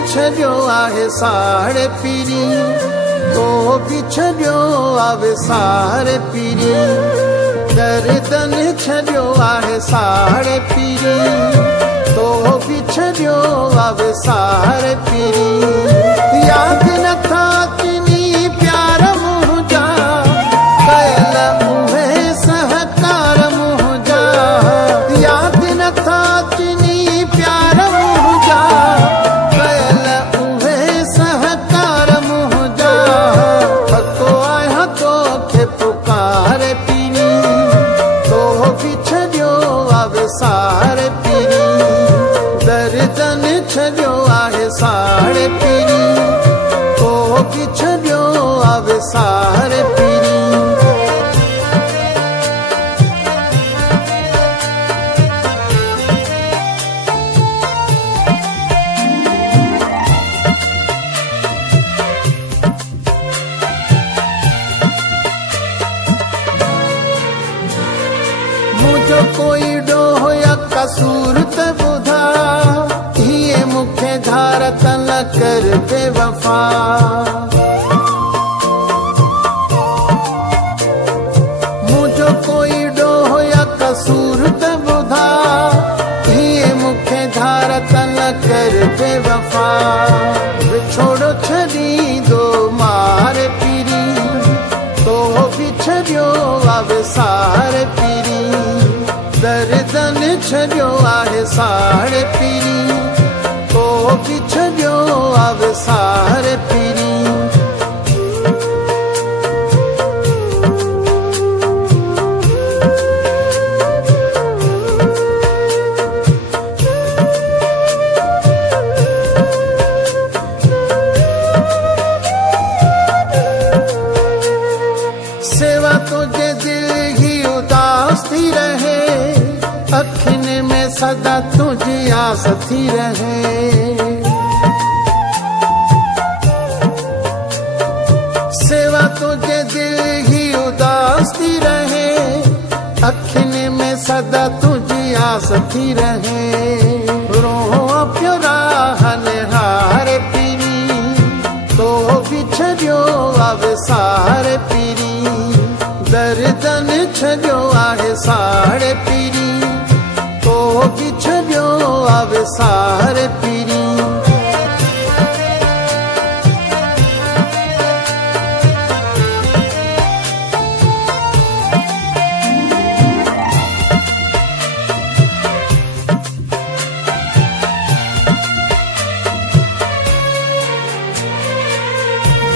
छॾियो आहे साड़े पीरी, तो बि छॾियो आहे साड़े पीरी। दर्दन छॾियो आहे साड़े पीरी, तो बि छॾियो आहे साड़े पीरी। यादि नथा अचनि प्यार मुंहिंजा, कयल उहे सहकार मुंहिंजा। यादि नथा अचनि प्यार मुंहिंजा, कयल उहे सहकार मुंहिंजा। थको आहियां तोखे पुकारे पीरी, तो बि छॾियो आहे साड़े पीरी। दर्दन छॾियो आहे साड़े पीरी, तो बि छॾियो आहे साड़े पीरी। मुझो कोई ॾोह या कसूर त ॿुधा, हीअ मूंखे धार त न कर बेवफा। मुझो कोई ॾोह या कसूर त ॿुधा, हीअ मूंखे धार त न कर बेवफा। विछोड़ो छॾींदो मारे पीरी, तो बि छॾियो आहे साड़े पीरी। दर्दन छॾियो आहे साड़े पीरी, तो बि छॾियो आहे साड़े पीरी। सेवा तुझे दिल ही उदास थी रहे, अखियुनि में सदा तुझी आस थी रहे। सेवा तुझे दिल ही उदास थी रहे, अखियुनि में सदा तुझी आस थी रहे। रोह पियो राह निहारे पीरी, तो बि छॾियो आहे साड़े पीरी। दर्दन छॾियो आहे साड़े पीरी, तो बि छॾियो आहे साड़े पीरी।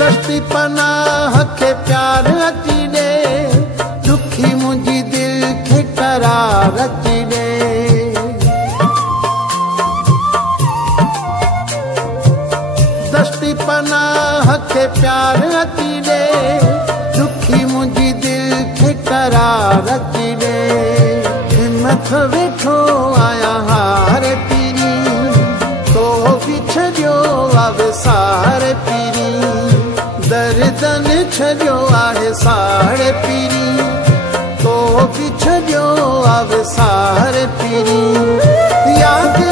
दश्ती पनाह खे प्यार अची ॾे, दुखी मुंहिंजी दिल खे करार अची ॾे। दश्ती पनाह खे प्यार अची ॾे, दुखी मुंहिंजी दिल खे करार अची ॾे। हिम्मत वेठो आहियां हारे पीरी, तो बि छॾियो आहे साड़े पीरी। दर्दन छॾियो आहे साड़े पीरी, तो बि छॾियो आहे साड़े पीरी। यादि